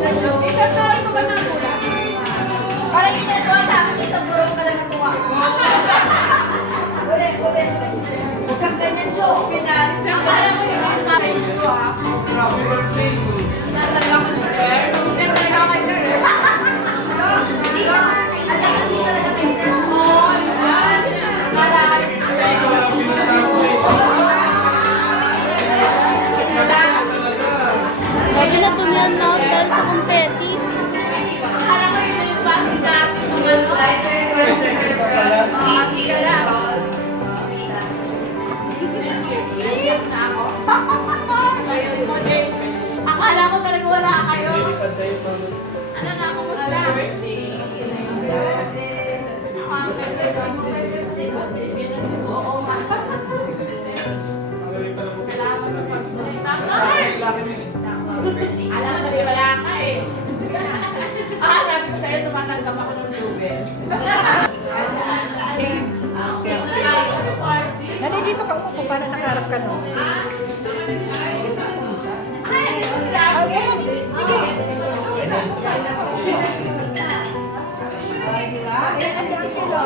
Isang taon ko ba nagulat? Parang yung nagawa sa akin, isang taon ka lang natuwa. Ulit. Huwag kang ganyan, Jo. Pinalis. Akala mo yung mga maray ko, ah. Happy birthday to you. Natalaga ko ni Sir. Sir, talaga ako kay Sir. Hindi ka. Alam kasi talaga kay Sir. Oo, yan. Malay. Ikaw lang pinatawag eh. Lagi na tumiyan na dahil sa kumpeti. Akala ko yung pa, hinapin mo man lighter. Easy ka lang. Iiyak na ako. Akala ko talaga wala kayo. Ano na, kumusta? Oo, ma. Salamat sa pagpunta ka. Alam mo, di wala ka eh. Sabi ko sa'yo, tumatanggap ako ng Jubel. Dito ka umupo para nakaharap ka no? Ay, dito sila. Sige. Ayan kasi ang kilo.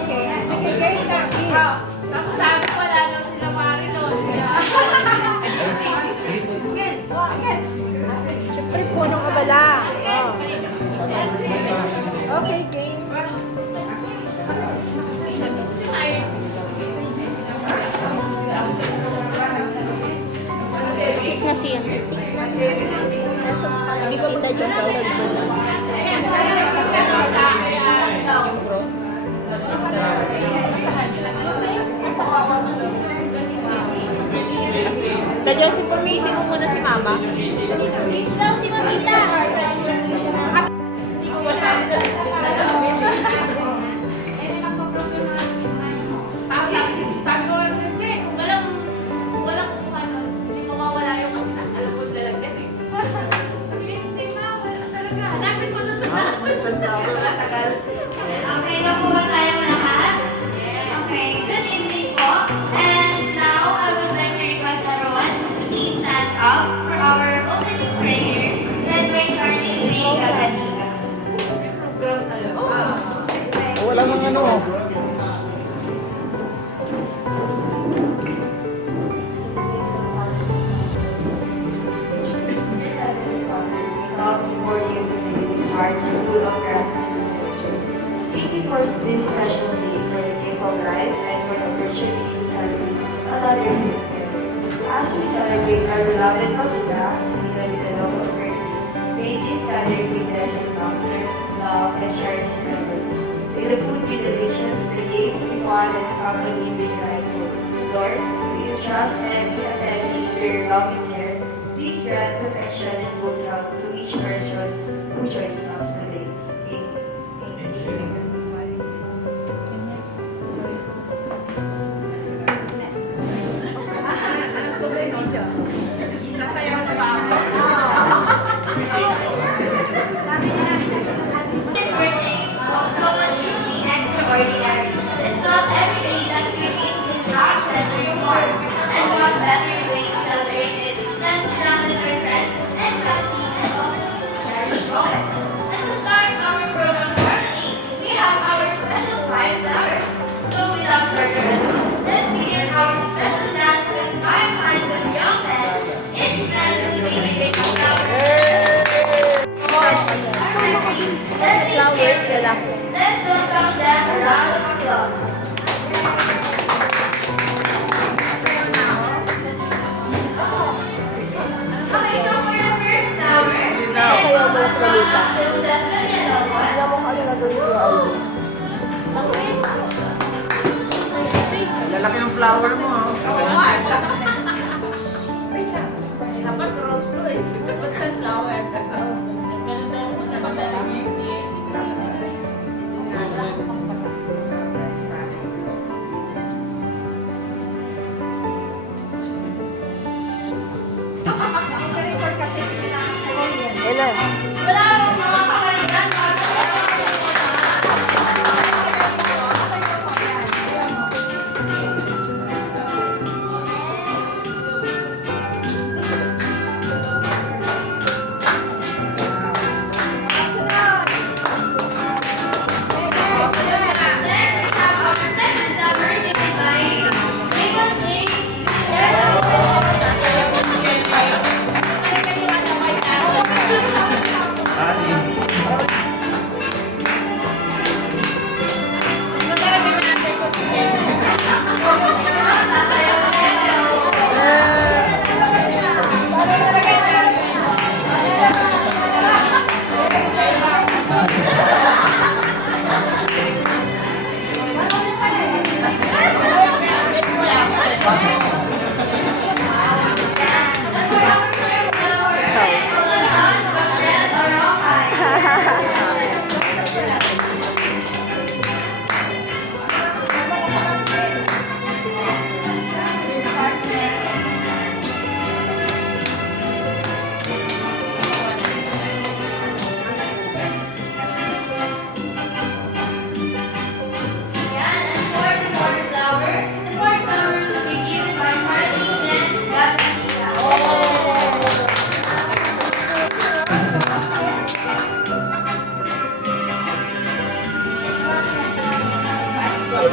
Okay. Sige, kayo na. Tapos sabi ko, wala daw sila Marino. Again. Siyempre, punong abala. Okay, game. Kiss na siya. Nasa tita dyan sa Josie, pumisi mo muna si Mama. Kiss daw si Mamita. Hindi ko masabi sa Sabi ko, hindi, kung walang kukuha nun, hindi mawawala yung kasi alam ko lalagyan eh. Sabi niya, hindi ma, wala talaga. Hanapin mo dun sa tagal. Okay na po ba tayong lahat? Okay, good evening po. And now, I would like to request everyone to please stand up for our opening prayer led by Charlie Ray Gagadiga. Wala mang ano. Come before you today with hearts full of gratitude. Thank you for this special day, for the gift of life, and for the opportunity to celebrate another new year. As we celebrate our beloved Pamela, Stephen with the locust birthday, may this gathering be blessed with laughter, love, and shared memories. May the food be delicious, the games be fun, and the company be delightful. Lord, we trust and be attentive to your loving care. Please grant protection and good health to each person who joins us today. Amen. Nasayaw na ba ako? Birthday of someone truly extraordinary. It's not every day that we reach this half-century mark, and what better way to celebrate it than surrounded our friends and family and also cherished moments. And to start our program formally, we have our special 5 flowers. So without further ado, let's begin our special dance with 5 lines of young men, each man who's receiving a flower. Let's welcome them a round of applause. Okay, so for the first flower, from Joseph Villalobos. Lalaki ng flower mo ha. Dapat rose to eh. Dapat sunflower. Ellen. Wala akong mga kawalitan.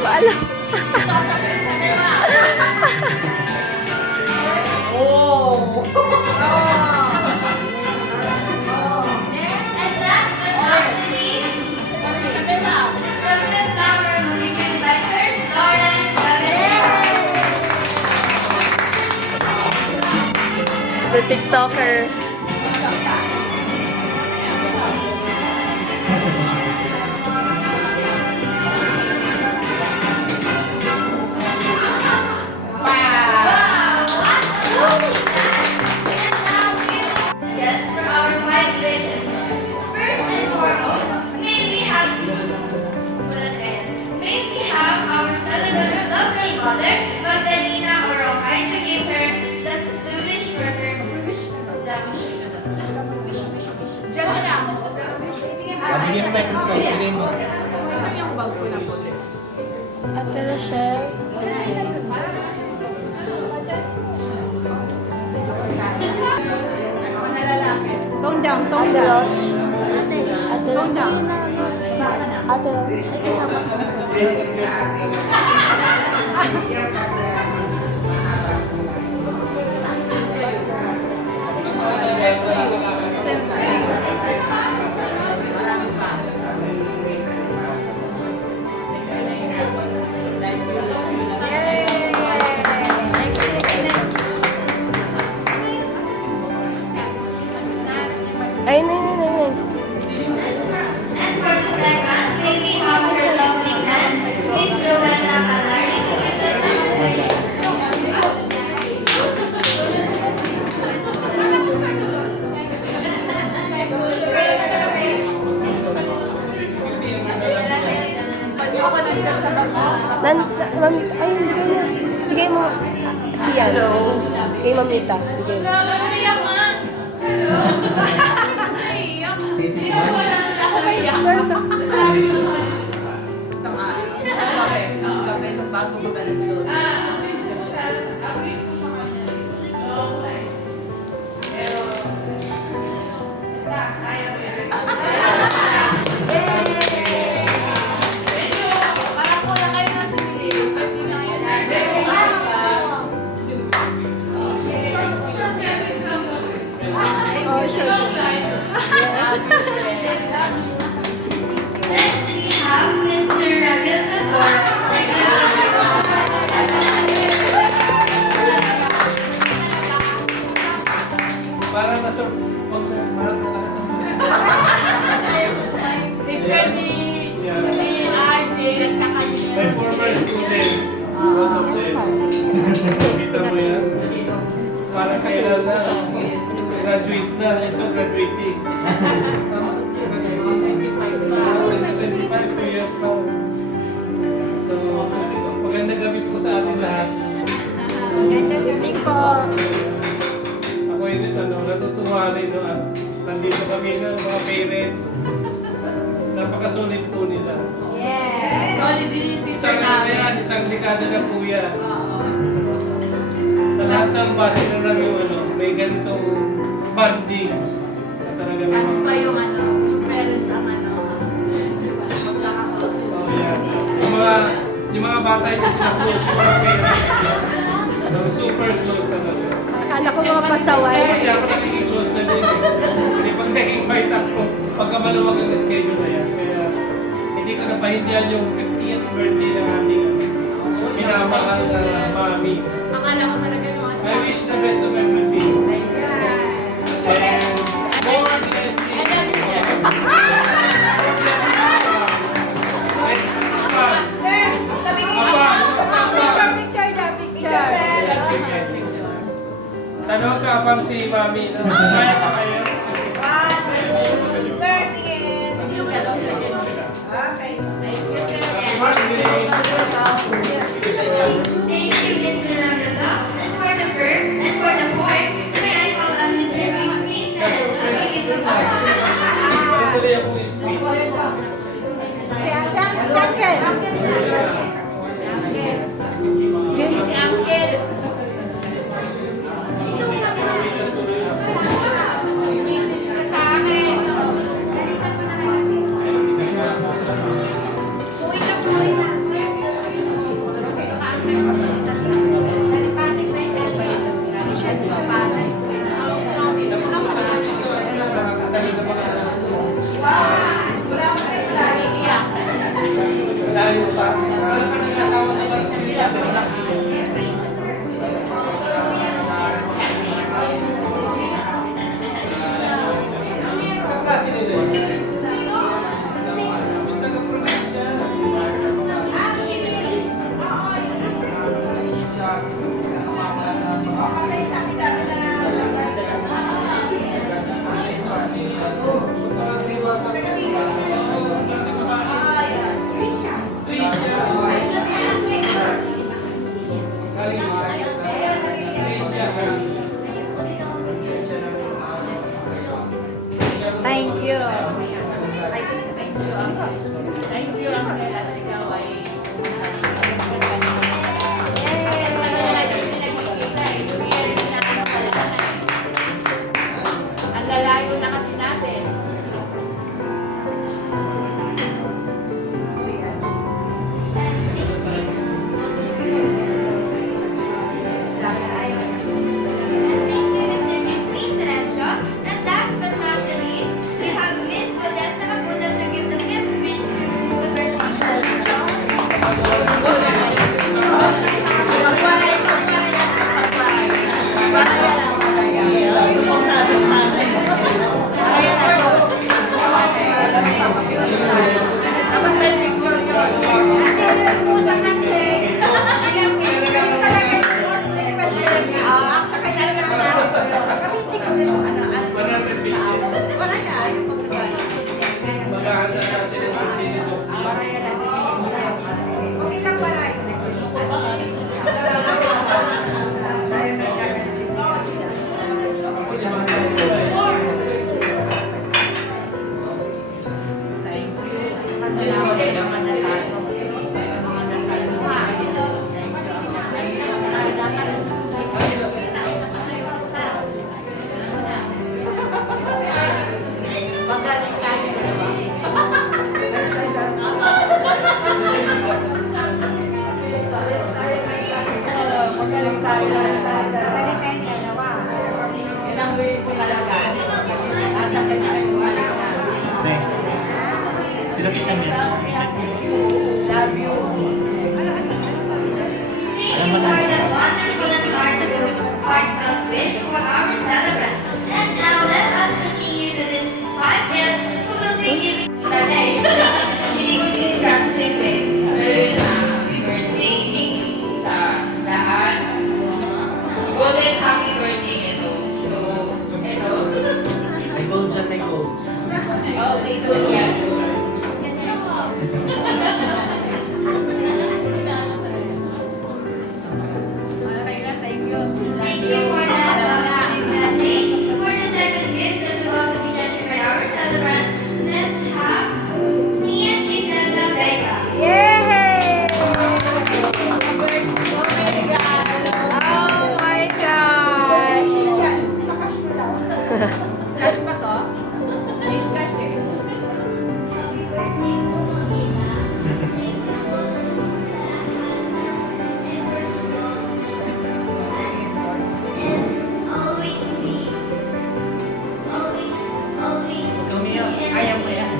ko alam. Sabi mo. And last but not least, Sabi mo. the flower will be given by First Lawrence Gabriel. The TikToker. Yes, for our 5 wishes. First and foremost, may we have our celebrant's lovely mother, Magdalena Orocay, to give her the wish for her. Diyan ka lang. Bigyan mo microphone. Bigyan mo. Saan yung bag ko na puti? Ate Rochelle. Tone down, tone Ate down. Roch. Ate Tone down. Ate Roch. Ay, kasama ko. Ay, nay. And for the second, may we have her lovely friend, Miss Rowena Calari, to give us the Ako na dyan sa bag ko. Ma'am, ay, hindi ko na. Bigay mo. Si ano? Kay Mamita. Bigay mo. Naiyak man. Naiyak. Sisi mo. Ako naiyak. Parang kulang kayo ng simili. Hindi na kayo Oh, sure. Next, we have Mr. Ramil Tador. Para concert. Parang talaga sa Teacher ni RJ at saka ni My former student. One of them. Kita mo yan? Parang kailan na. Graduate na. Ito graduating. 25 years pa. So, magandang gabi po sa ating lahat. Magandang evening po. Ako yun, natutuwa rin no, at nandito kami ng mga parents. Napakasulit po nila. Solidity Isang ano yan, isang dekada na po yan. Sa lahat ng base na lang yung may ganitong bonding. Na talaga Ano naman. pa yung yung parents ang diba? Magkakaklose. Oh, yeah. Yung mga bata yung sila close, yung mga parents. Super close talaga. Akala ko mga pasaway. Hindi ako nagiging close na din. Hindi pag nag-invite ako, pagka maluwag ang schedule na yan. Kaya hindi ko napahindihan yung 50th birthday ng ating minamahal na mami. Akala ko talaga yung I wish the best of everything. And more blessings. And then, sir. Sir, tabi kayo. Picture na, picture. Sana magkapang si mami. No? Kaya pa kayo. Sir, tingin. Yung gano'n sa Okay. Thank you, sir. Thank you, Mr. Ramildo. And for the third, and for the fourth, may I call on Mr. Chris Smith to give the floor. Tuloy akong speech. Si Uncle. Si Uncle. Message ka sa akin. Uwi na po. Thank you. Thank you, Angela. Ikaw ay ang lalayo na kasi natin. Thank you, Mr. Miss Diretso. And last but not the least, we have Miss Modesta Abunda to give the fifth speech to the birthday celebration. Dapat may picture yun. Tsaka talaga sinabi ko wala niya, yung pagkagano. Maghahanda natin ang birthday nito. Maraya natin. Okay lang ba, Ray? Thank you. Kasi naman ay mga dasal. Mga dasal mo ha. Magaling tayo. Magaling tayo. Magaling kayong dalawa. Yan ang wish ko talaga. Asa ka sa kayo. Love you. Thank you for that wonderful and heartfelt wish for our celebrant. And now let us continue to this 5 guests who will be giving Hindi ko din-instruction eh. Pero yun na, happy birthday. Thank you sa lahat. Golden happy birthday ito. So, ito. May gold dyan, may gold. Oh, may gold yan. Thank you for that lovely message. For the second gift that will also be treasured by our celebrant, let's have Sia Gisela Vega. Yay! Oh my gosh! Nakash mo daw. Cash ba to? May cash eh. Happy birthday, Mama. Thank you for the and for strong and always be, always Kumiyak. be Kaya mo yan.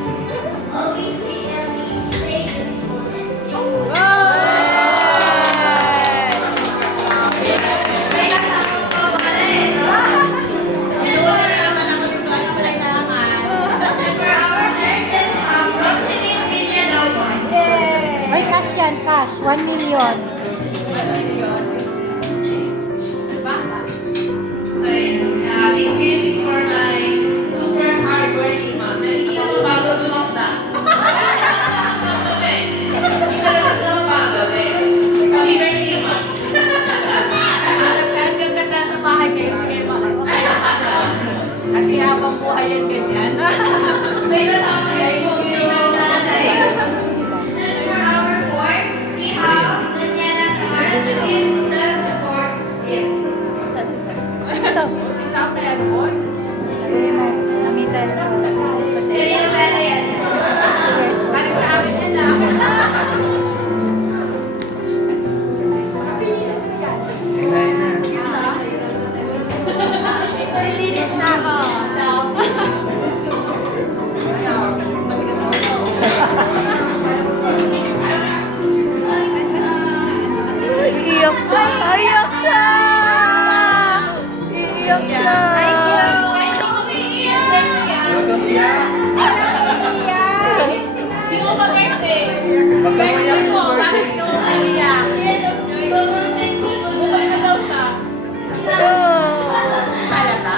always be healthy, stay beautiful, and stay May kasama pa wala eh, no? Wala naman ako dito. Ano ba kailangan? And for our third, let's have Rocheline Villalobos. Ay, cash yan, cash. 1 million. So, this gift is for my super hardworking mom. Na hindi ako bago dumakda. Hindi talaga sila bago eh. Happy birthday, mom. Ang ganda sa bahay kayo. Kasi habang buhay yan ganyan. May kasama yung school nanay. And for our fourth, we have Daniela Samara to give the fourth gift. So, Si Sam na yan po. mas namita na ako. Kanino pala yan? Galing sa akin yan lang. Tingnan na. Linis na ako. Sabi ka sa ulo. Iiyak siya! Iiyak siya! Iiyak siya! Hindi mo ba birthday? Birthday ko. Bakit ka umiiyak? Gutom na daw siya. Oh. Halata.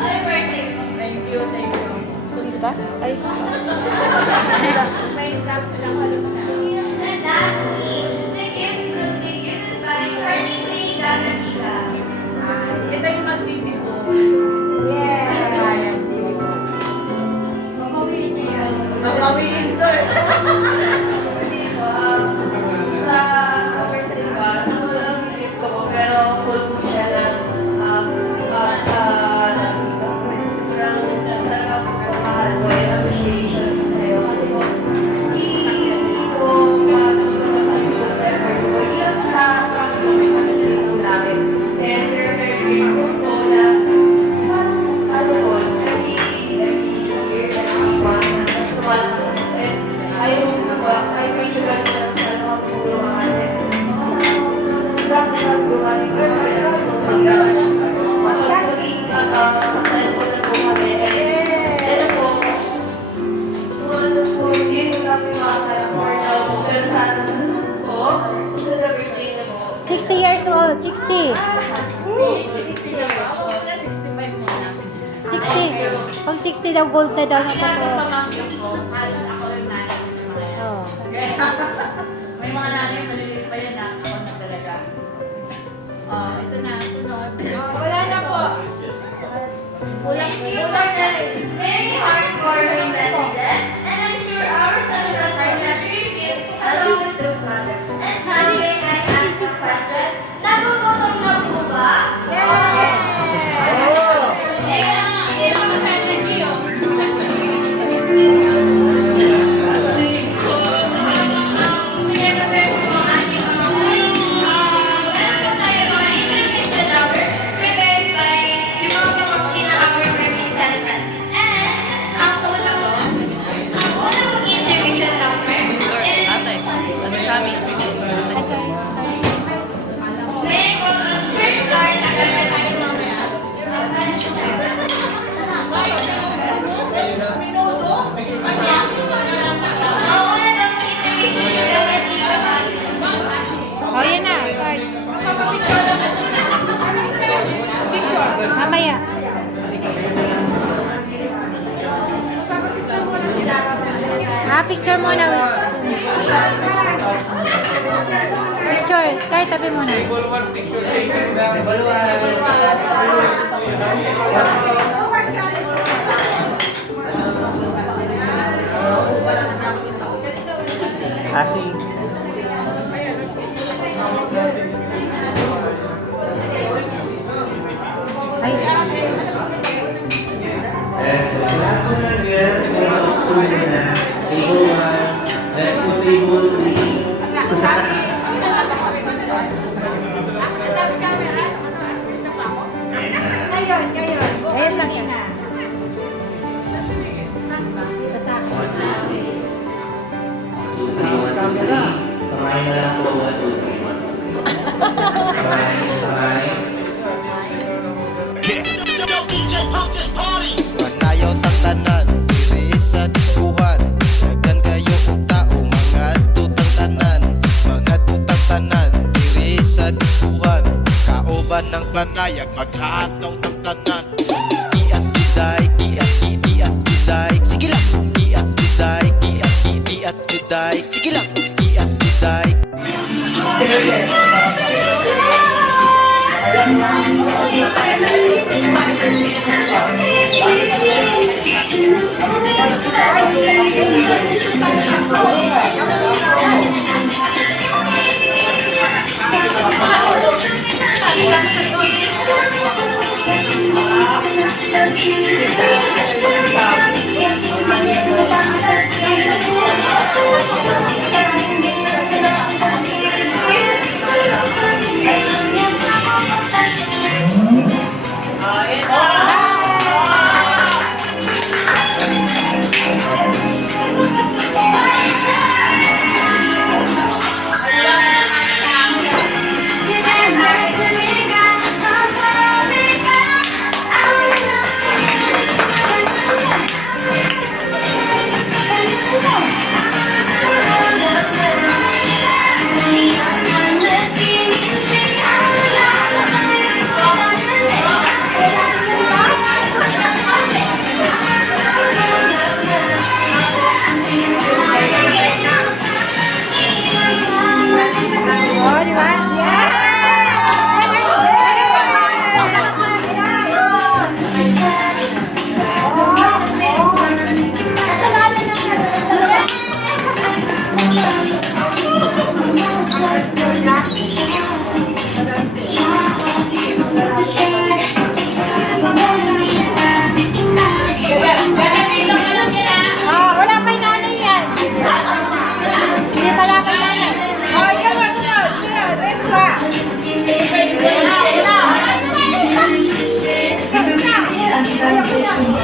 Happy birthday. Thank ka? Ay. May instruction ako, alam mo na. And lastly, the gift will be given by Charlie May Gagatika. Ito yung magtitipo. Yeah. Ayan, titipo. Mapawiin niya yan. Mapawiin to eh. Sa anniversary ba, simple lang yung gift ko po, pero full po siya ng mahal ko and appreciation po sa'yo. Kasi po, hindi ko matutunan sa good effort ko. Hindi lang sa pag-ibig po namin. And we're very grateful po na ano po, every year, every month, mas tumalakas ako. And I hope na ba, I pray to God na sa ano ang puro kasi practical gumaling ko. Magiging successful na po kami. And po, ano po, hindi ko namin makakarap for now. Pero sana sa susunod po, sa birthday na po. 60 years old, 60. 60 na ba? Ako wala, 65 muna. 60. Pag 60 daw, gold na daw sa Kaya totoo. nung pamangkin ko, halos ako yung nanay ng mga yan. Oo. Kaya, may mga nanay, maliliit pa yan, ako na talaga. Ito na, sunod. Wala na po. Thank you for the very heartwarming messages, and I'm sure our celebrants will treasure your gifts along with those others. And Charlie, may I ask a question? Nagugutom na po ba? Hindi lang mas energy yun. Pinag-prepare po ang ating mga food. Meron po tayo mga intermission hours prepared by yung mga pamangkin ng our birthday celebrant. And ang unang intermission hour is... May call on third floor sa Minuto? Mauna daw po intermission yung Gagatika ba? Oh, yan na. Card. Mamaya. Picture muna. Picture. Kahit tabi muna. Table 1 picture taking lang. Asi. Ay. Lahat po ng guests, may kapsulit na. Table 1, let's go table 3. Ayun lang yan. Camera. Try na lang po. 1, 2, 3, 1. Try. Panayaw tangtanan, diri sa diskuhan. Daghan kayo og tao, mga tutang tanan. Mga tutang tanan, diri sa diskuhan. Kauban ng panayag, maghataw ng tanan. Iat juday, iat juday. Sige lang, iat juday, iat juday. Sige lang, iat juday. Thank you.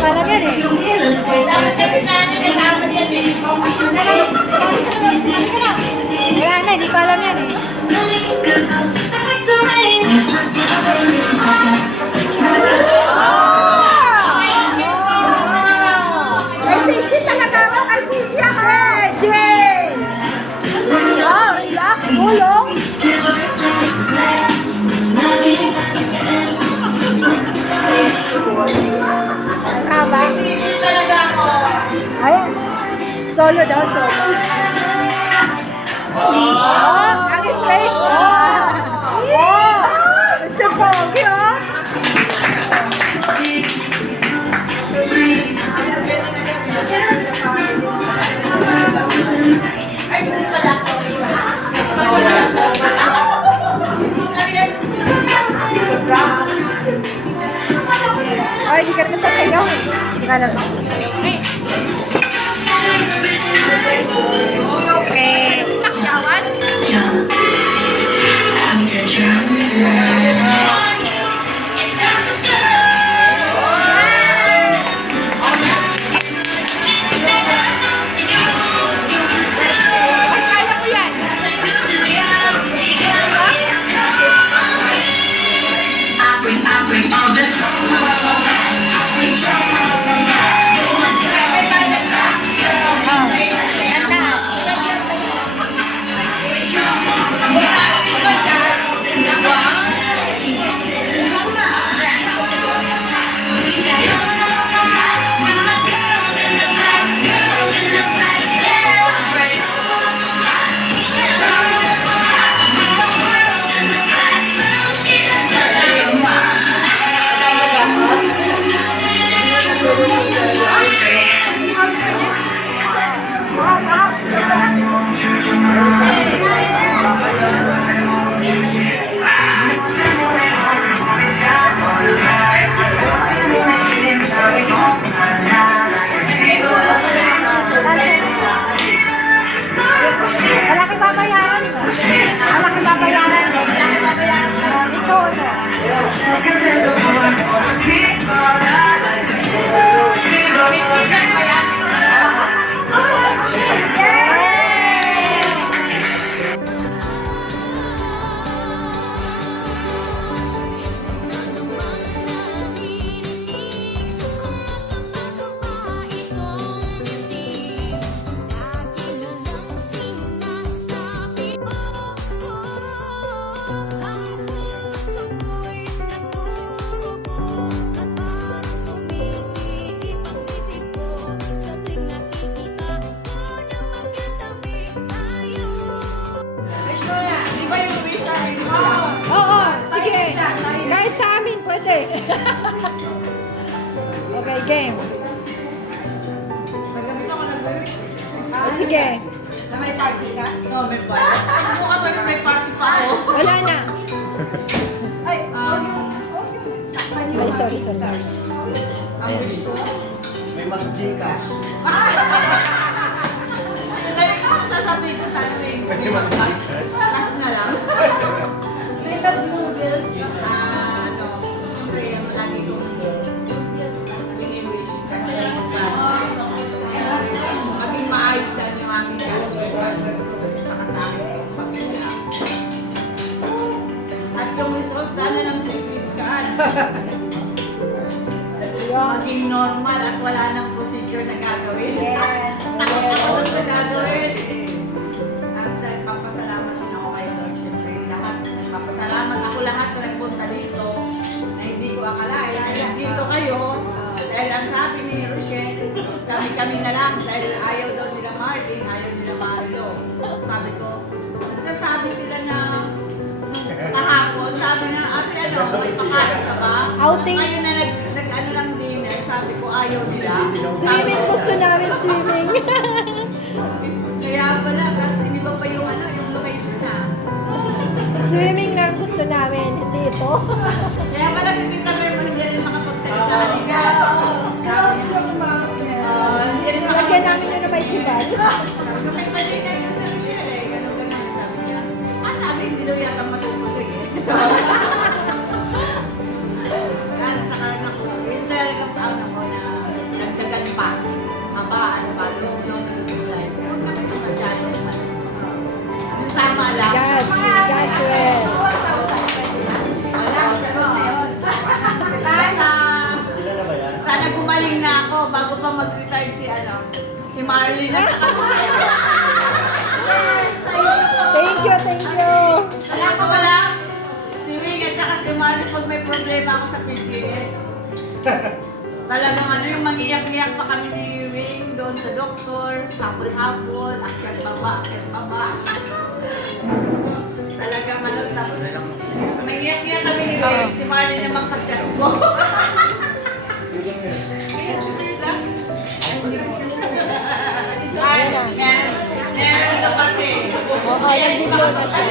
alam yan eh. Dapat kasi natin kasama dyan eh. Wala na, hindi ko alam yan eh. Ay, Sisi talaga ako. Ay, Sisi ako. Jay! Wow, relax, tulong. Haba. Sige talaga ako. Ayan. Solo daw, solo. Oh, ang space. Oh, Mr. Pogi, oh. Ay, pulis pala ako. Ay, hindi ka naman sasayaw. Hindi ka naman sasayaw. Okay. Takyawan. Ay, kaya ko yan. Yan na. Malaki babayaran mo. Malaki babayaran mo. Malaki babayaran mo. Solo. Oo, sige. Kahit sa amin, pwede. Okay, game. Naggamit ako nag-work. O, sige. Na may party ka? No, may party. Bukas ako may party pa ako. Wala na. Ay, Ay, sorry. ang wish ko. May mas Gcash. Dahil ko sasabihin ko sana may cash na lang. May noodles. Ano, kasi ang lagi ko wish kasi maging maayos na yung aking saka sa akin yung pamilya. At yung result, sana lang simplifikan. Maging normal at wala nang procedure na gagawin. Yes. Ako doon sa gagawin. At papasalamat din ako kayo, Lord. Siyempre, lahat. Papasalamat ako lahat na nagpunta dito na hindi ko akalain. Dito kayo, dahil ang sabi ni Rochelle, kami na lang dahil ayaw daw nila Martin, ayaw nila Mario. Sabi ko, nagsasabi sila na kahapon, sabi na, ate ano, may pakain ka ba? Outing. Ngayon na nag-ano lang dinner, sabi ko ayaw nila. Swimming, gusto namin swimming. Kaya pala, kasi hindi ba pa yung ano, yung location na. Swimming na gusto namin, hindi ito. Kaya pala si Tita Mermo hindi rin makapagsalita. Close yung mouth. Hindi rin Lagyan namin yun na may tibal. Kasi pwede na yun sa Michelle eh. Ganun sabi niya. Sabi, hindi daw yata matutuloy eh. Yan, saka naku, yun talaga paano ko na lang. God's will. Wala, sagot na yun. Basta, sana gumaling na ako bago pa mag-retire si Marlene at saka si Mary. Yes, Thank you, thank you. Wala ko wala. Si Wing at saka si Marlene pag may problema ako sa PGH. Talagang yung mangiyak-iyak pa kami ni Wing doon sa doktor, hapon-hapon, akyat baba. Talagang tapos mangiyak-iyak kami ni Wing, si Marlene naman ka-chat ko. Meron na pati. Okay, nag-video na siya.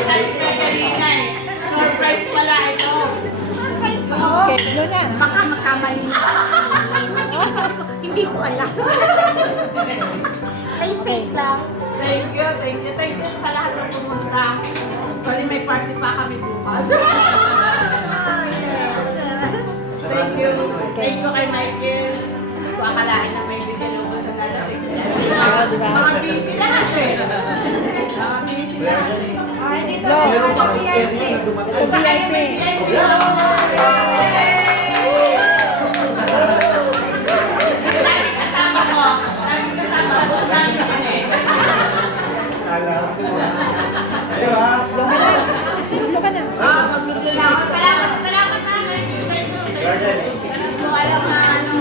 Surprise pala ito. Okay, yun na. Baka magkamali na. Hindi ko alam. Ay, safe lang. Thank you sa lahat ng pumunta. Actually, may party pa kami bukas. Thank you kay Michael. Hindi ko akalain na may bigyan ako sa darating. Mga busy lahat eh. Mga busy lahat eh. Ay, dito. No. Ito VIP. Ito VIP. Lagi kasama ko. Lagi kasama ko. Boss namin kami. Lulo ka na. Salamat na. Thank you. Hindi ko alam na ano.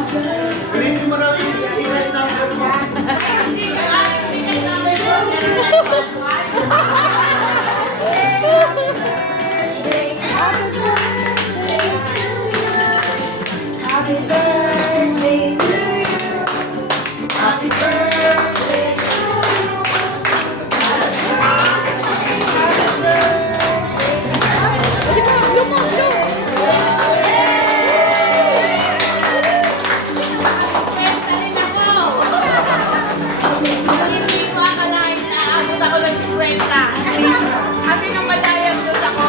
Hindi ka number 0911. Happy birthday to you. Happy birthday to you. Pwede ba? Lumo, lumo. Hindi ko akalain na aabot ako ng 50. Kasi nung madayag doon ako,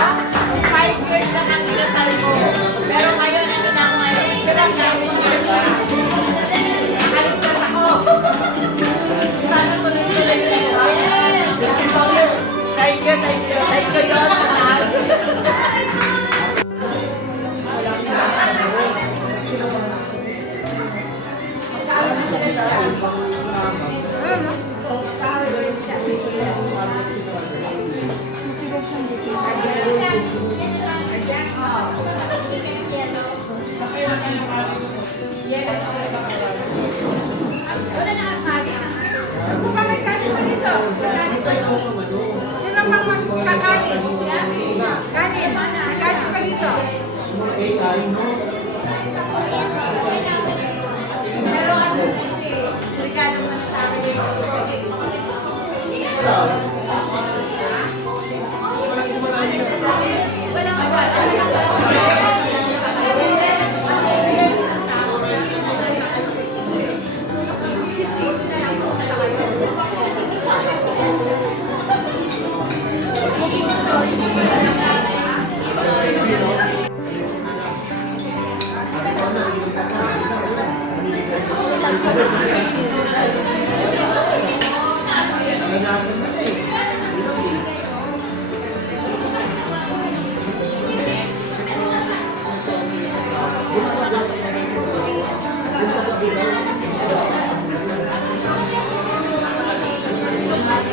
5 years lang ang kinasal ko. Pero ngayon, ano na ako ngayon? 7 years na. Nakaligtas ako. Sana tuloy-tuloy na yun. Thank you. Thank you yun sa lahat. Wala na ang kanin. Kung pa may kanin pa dito. Sino pang magkakanin? Kanin. May kanin pa dito. Pero ano regalo mo sa akin. Walang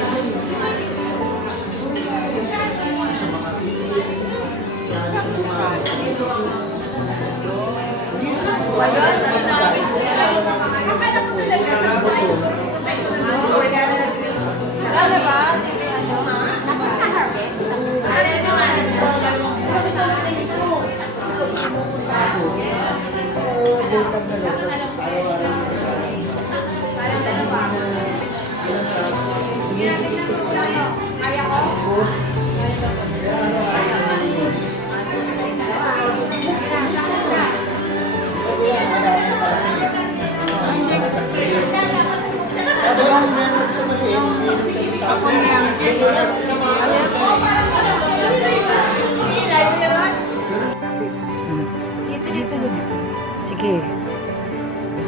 Sige.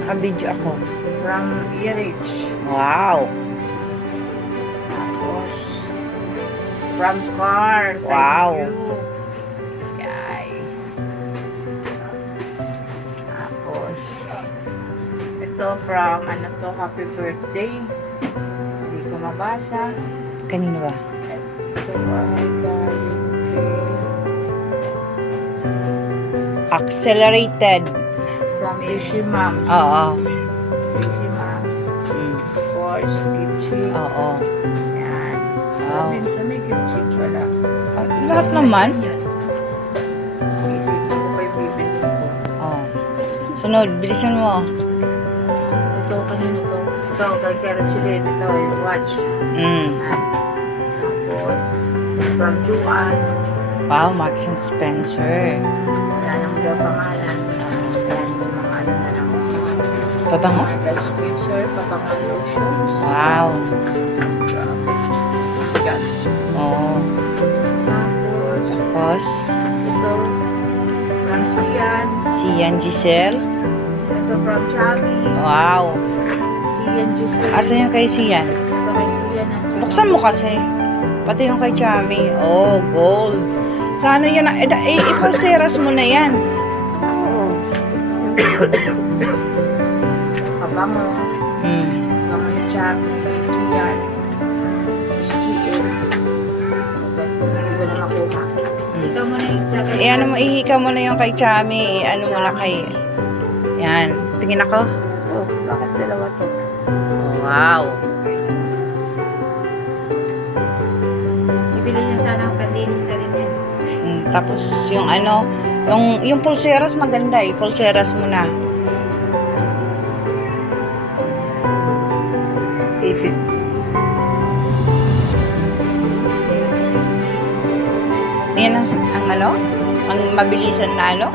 Naka-video ako. From ERH. Wow! Tapos, From car. Thank Wow. you. Yay. Tapos, ito from, ano to, happy birthday. Hindi ko mabasa. Kanino ba? Ito ay galing Accelerated. from Fishy Moms. Oo. Fishy Moms. Mm. Of course, Gipsy. Oo. Yan. Wow. Minsan may Gipsy pala. Ah, lahat naman. Isipin ko pa yung bibili ko. Oh. Sunod, bilisan mo. Ito, kanino to? Ito, kay Karen Chilene. Ito, yung watch. Mm. Tapos, from Juan. Wow, Marks and Spencer. Wala nang daw pangalan. Yan, may mga ano na lang. Pabango? Marvel Spencer, papangal lotions. Wow. Yan. Oo. Tapos, Tapos, ito, from Sian. si Yan Giselle. Ito, from Chami. Wow. Sian Giselle. Asan yung kay Sian? Ito, may Sian. Buksan mo kasi. Pati yung kay Chami. Oh, gold. Sana yan. Ipulseras mo na yan. Oo. Kabango. Hmm. Kabango yung Chami. Sian. SGL. Hindi ko na makuha. Ikaw mo na yung Chami. Ano mo, ihika mo na yung kay Chami. Ano mo na kay... Yan. Tingin ako. Oh, bakit dalawa to? Wow. Ibili niya sana ang pandinis na rin yan. Tapos yung ano, yung pulseras maganda eh. Pulseras mo na. Ipit. Yan ang ano? Ang mabilisan na ano?